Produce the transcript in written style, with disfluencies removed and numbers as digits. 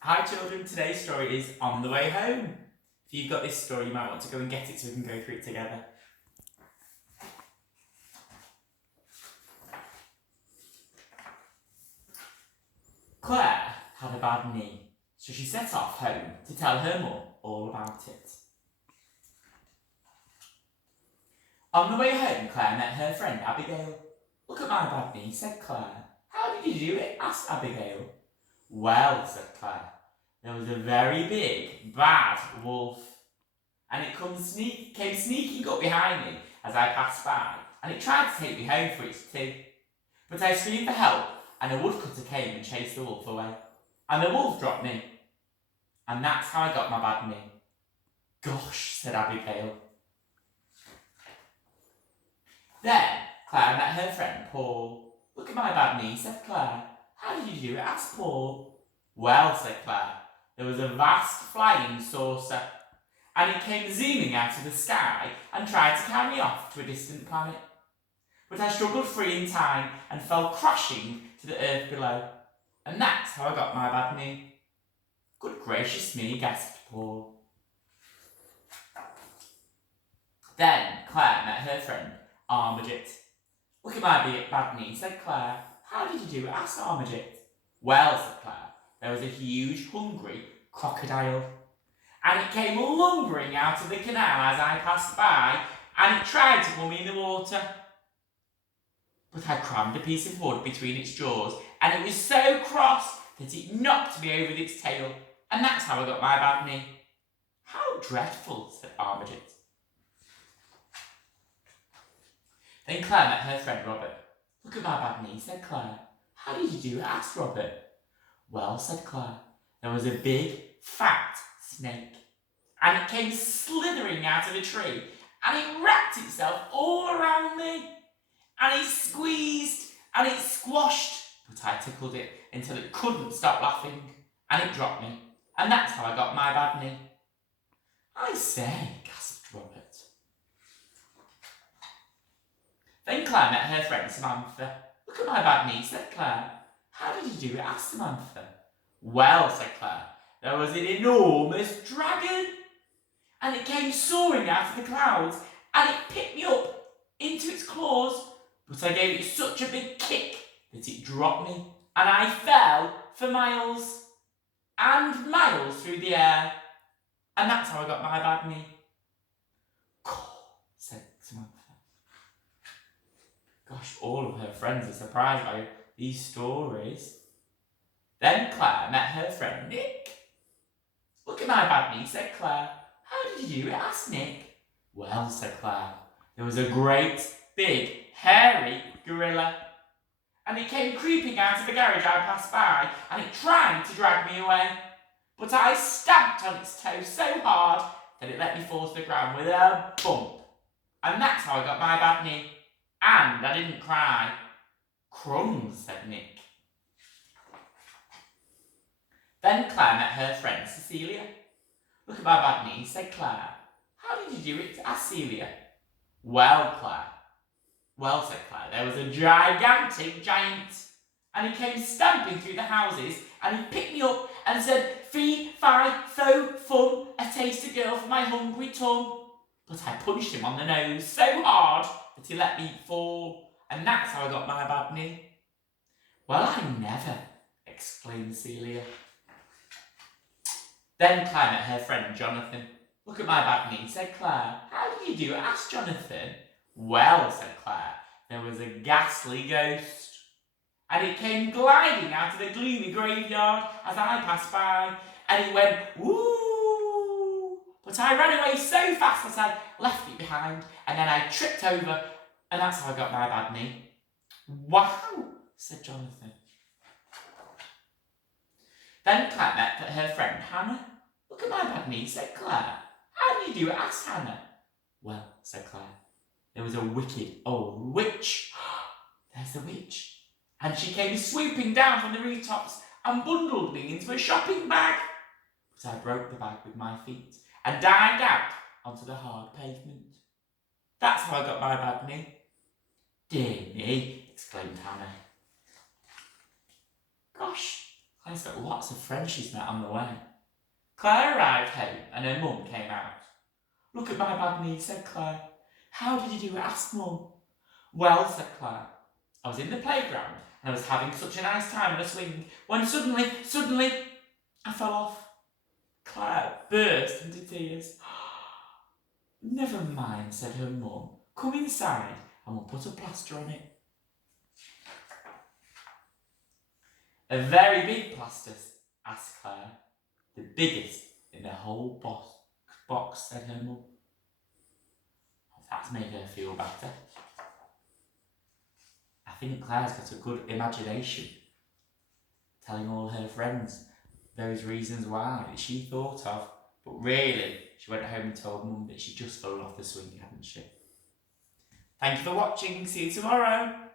Hi children, today's story is On the Way Home. If you've got this story, you might want to go and get it so we can go through it together. Claire had a bad knee, so she set off home to tell her mum all about it. On the way home, Claire met her friend Abigail. "Look at my bad knee," said Claire. "How did you do it?" asked Abigail. "Well," said Claire, "there was a very big, bad wolf, and it came sneaking up behind me as I passed by, and it tried to take me home for its tea. But I screamed for help, and a woodcutter came and chased the wolf away, and the wolf dropped me. And that's how I got my bad knee." "Gosh," said Abigail. Then Claire met her friend Paul. "Look at my bad knee," said Claire. "How did you do it?" asked Paul. "Well," said Claire, "there was a vast flying saucer, and it came zooming out of the sky and tried to carry me off to a distant planet. But I struggled free in time and fell crashing to the earth below, and that's how I got my bad knee." "Good gracious me," gasped Paul. Then Claire met her friend Armagit. "Look at my bad knee," said Claire. "How did you do it?" asked Armagit. "Well," said Claire, "there was a huge, hungry crocodile, and it came lumbering out of the canal as I passed by, and it tried to pull me in the water. But I crammed a piece of wood between its jaws, and it was so cross that it knocked me over with its tail, and that's how I got my bad knee." "How dreadful," said Armagit. Then Claire met her friend Robert. "Look at my bad knee," said Claire. "How did you do it?" asked Robert. "Well," said Claire, "there was a big, fat snake, and it came slithering out of a tree, and it wrapped itself all around me, and it squeezed, and it squashed, but I tickled it until it couldn't stop laughing, and it dropped me, and that's how I got my bad knee." "I say," gasped Robert. Then Claire met her friend Samantha. "Look at my bad knee," said Claire. "How did you do it?" asked Samantha. "Well," said Claire, "there was an enormous dragon, and it came soaring out of the clouds, and it picked me up into its claws, but I gave it such a big kick that it dropped me, and I fell for miles and miles through the air, and that's how I got my bad knee." "Cool," said Samantha. Gosh, all of her friends are surprised by these stories. Then Claire met her friend Nick. "Look at my bad knee," said Claire. "How did you do it?" asked Nick. "Well," said Claire, "there was a great, big, hairy gorilla, and it came creeping out of the garage I passed by, and it tried to drag me away. But I stamped on its toe so hard that it let me fall to the ground with a bump, and that's how I got my bad knee. And I didn't cry." "Crumbs," said Nick. Then Claire met her friend Cecilia. "Look at my bad knee," said Claire. "How did you do it?" asked Celia. Well, said Claire, "there was a gigantic giant, and he came stamping through the houses, and he picked me up and said, 'Fee, fi, fo, fum, a tasty girl for my hungry tum.' But I punched him on the nose so hard that he let me fall, and that's how I got my bad knee." "Well, I never," exclaimed Celia. Then Claire met her friend Jonathan. "Look at my bad knee," said Claire. "How did you do it?" asked Jonathan. "Well," said Claire, "there was a ghastly ghost, and it came gliding out of the gloomy graveyard as I passed by, and it went woo, but I ran away so fast that I left it behind, and then I tripped over, and that's how I got my bad knee." "Wow," said Jonathan. Then Claire met her friend Hannah. "Look at my bad knee," said Claire. "How do you do it?" asked Hannah. "Well," said Claire, "there was a wicked old witch." "There's the witch. And she came swooping down from the rooftops and bundled me into a shopping bag. But I broke the bag with my feet and dived out onto the hard pavement. That's how I got my bad knee." "Dear me," exclaimed Hannah. "Gosh," Claire's got lots of friends she's met on the way. Claire arrived home and her mum came out. Look at my bad knee, said Claire. How did you do it? Asked Mum. Well, said Claire, I was in the playground and I was having such a nice time on a swing when suddenly, I fell off. Claire burst into tears. Never mind, said her mum. Come inside and we'll put a plaster on it. A very big plaster, asked Claire. The biggest in the whole box, said her mum. That's made her feel better. I think Claire's got a good imagination, telling all her friends those reasons why that she thought of, but really she went home and told Mum that she just fell off the swing, hadn't she? Thank you for watching. See you tomorrow.